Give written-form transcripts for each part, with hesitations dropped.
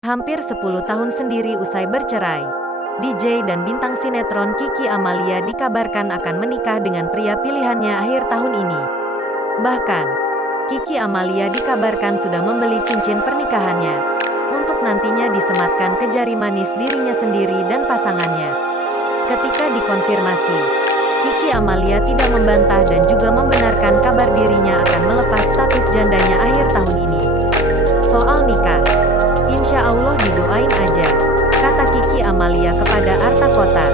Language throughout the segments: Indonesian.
Hampir 10 tahun sendiri usai bercerai, DJ dan bintang sinetron Kiki Amalia dikabarkan akan menikah dengan pria pilihannya akhir tahun ini. Bahkan, Kiki Amalia dikabarkan sudah membeli cincin pernikahannya untuk nantinya disematkan ke jari manis dirinya sendiri dan pasangannya. Ketika dikonfirmasi, Kiki Amalia tidak membantah dan juga membenarkan kabar dirinya akan melepas status jandanya akhir tahun ini. Soal nikah, insya Allah didoain aja, kata Kiki Amalia kepada Arta Kota,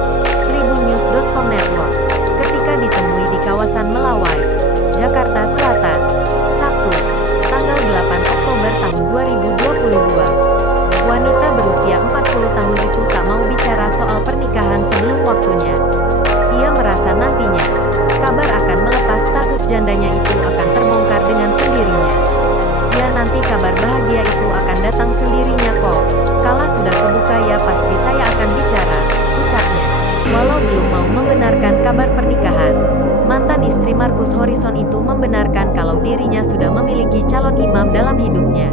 Tribunnews.com Network, ketika ditemui di kawasan Melawai, Jakarta Selatan, Sabtu, tanggal 8 Oktober tahun 2022. Wanita berusia 40 tahun itu tak mau bicara soal pernikahan sebelum waktunya. Ia merasa nantinya, kabar akan melepas status jandanya itu akan terbongkar dengan sendirinya. Ya nanti kabar bahagia itu akan datang sendirinya kok. Kala sudah kebuka ya pasti saya akan bicara, ucapnya. Walau belum mau membenarkan kabar pernikahan, mantan istri Marcus Horizon itu membenarkan kalau dirinya sudah memiliki calon imam dalam hidupnya.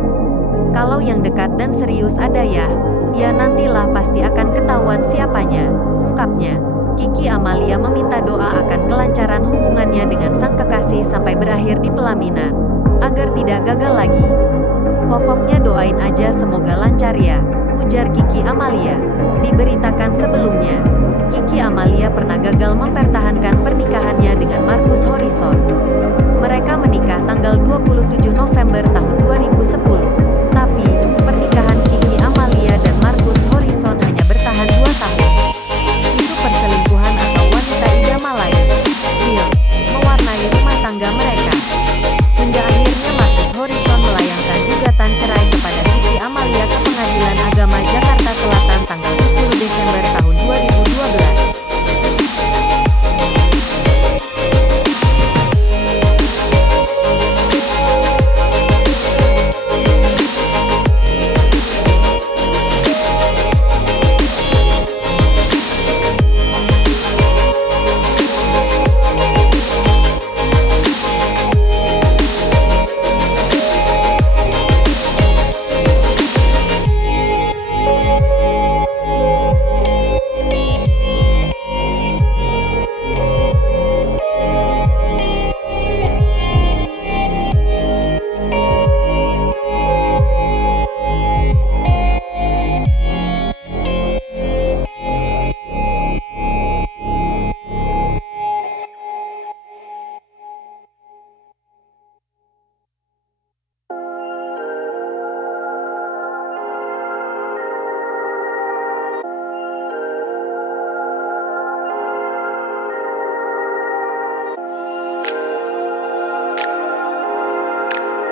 Kalau yang dekat dan serius ada ya nantilah pasti akan ketahuan siapanya, ungkapnya. Kiki Amalia meminta doa akan kelancaran hubungannya dengan sang kekasih sampai berakhir di pelaminan, agar tidak gagal lagi. Pokoknya doain aja semoga lancar ya, ujar Kiki Amalia. Diberitakan sebelumnya, Kiki Amalia pernah gagal mempertahankan pernikahannya dengan Marcus Horizon. Mereka menikah tanggal 27 November tahun 2010.